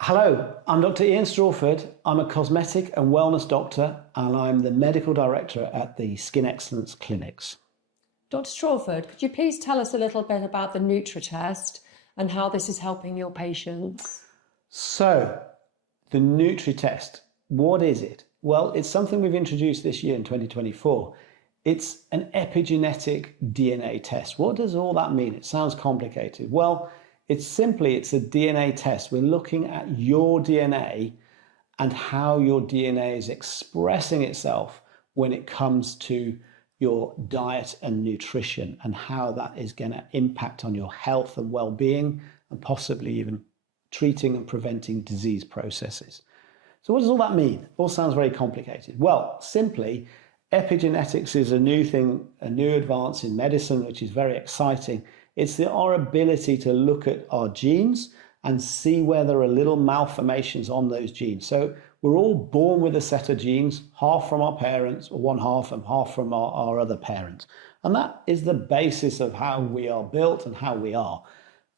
Hello, I'm Dr. Strawford. I'm a cosmetic and wellness doctor, and I'm the medical director at the Skin Excellence Clinics. Dr. Strawford, could you please tell us a little bit about the Nutratest and how this is helping your patients? So, the Nutratest, what is it? Well, it's something we've introduced this year in 2024. It's an epigenetic DNA test. What does all that mean? It sounds complicated. Well, it's a DNA test. We're looking at your DNA and how your DNA is expressing itself when it comes to your diet and nutrition, and how that is going to impact on your health and well-being, and possibly even treating and preventing disease processes. So what does all that mean? It all sounds very complicated. Well, simply, epigenetics is a new thing, a new advance in medicine, which is very exciting. It's our ability to look at our genes and see where there are little malformations on those genes. So we're all born with a set of genes, half from our parents, or one half, and half from our other parents. And that is the basis of how we are built and how we are.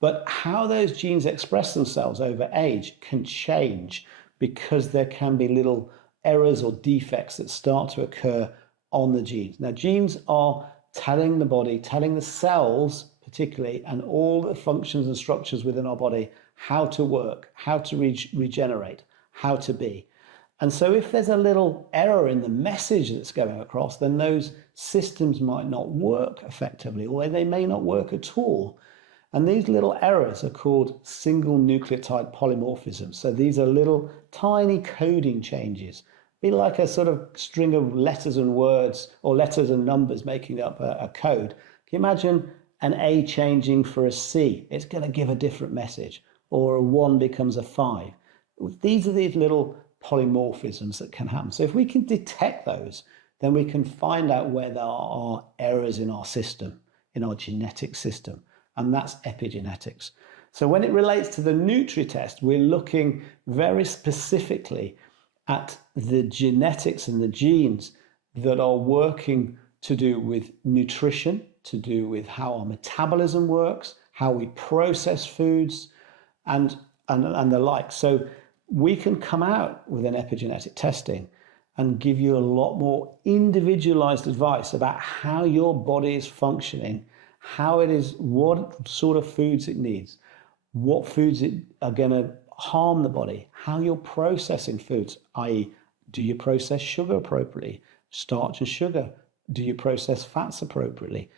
But how those genes express themselves over age can change, because there can be little errors or defects that start to occur on the genes. Now, genes are telling the body, telling the cells particularly, and all the functions and structures within our body, how to work, how to regenerate, how to be. And so if there's a little error in the message that's going across, then those systems might not work effectively, or they may not work at all. And these little errors are called single nucleotide polymorphisms. So these are little tiny coding changes, be like a sort of string of letters and words, or letters and numbers making up a code. Can you imagine an A changing for a C? It's going to give a different message. Or a 1 becomes a 5. These are these little polymorphisms that can happen. So if we can detect those, then we can find out where there are errors in our system, in our genetic system. And that's epigenetics. So when it relates to the Nutratest, we're looking very specifically at the genetics and the genes that are working to do with nutrition, to do with how our metabolism works, how we process foods, and the like. So we can come out with an epigenetic testing and give you a lot more individualized advice about how your body is functioning, how it is, what sort of foods it needs, what foods are going to harm the body, how you're processing foods, i.e., do you process sugar appropriately, starch and sugar? Do you process fats appropriately?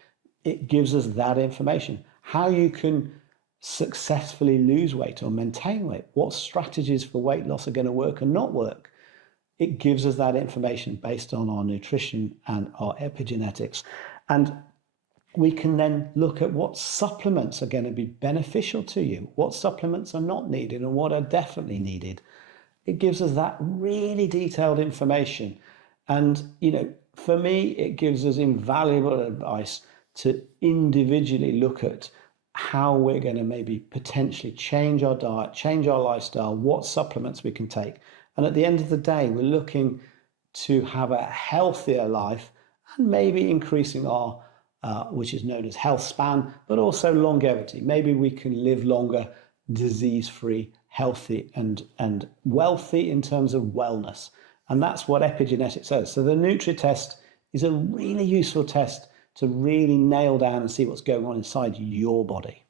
It gives us that information. How you can successfully lose weight or maintain weight, what strategies for weight loss are going to work and not work. It gives us that information based on our nutrition and our epigenetics. And we can then look at what supplements are going to be beneficial to you, what supplements are not needed, and what are definitely needed. It gives us that really detailed information. And, for me, it gives us invaluable advice to individually look at how we're going to maybe potentially change our diet, change our lifestyle, what supplements we can take. And at the end of the day, we're looking to have a healthier life, and maybe increasing our which is known as health span, but also longevity. Maybe we can live longer, disease-free, healthy, and wealthy in terms of wellness. And that's what epigenetics is. So the Nutratest is a really useful test to really nail down and see what's going on inside your body.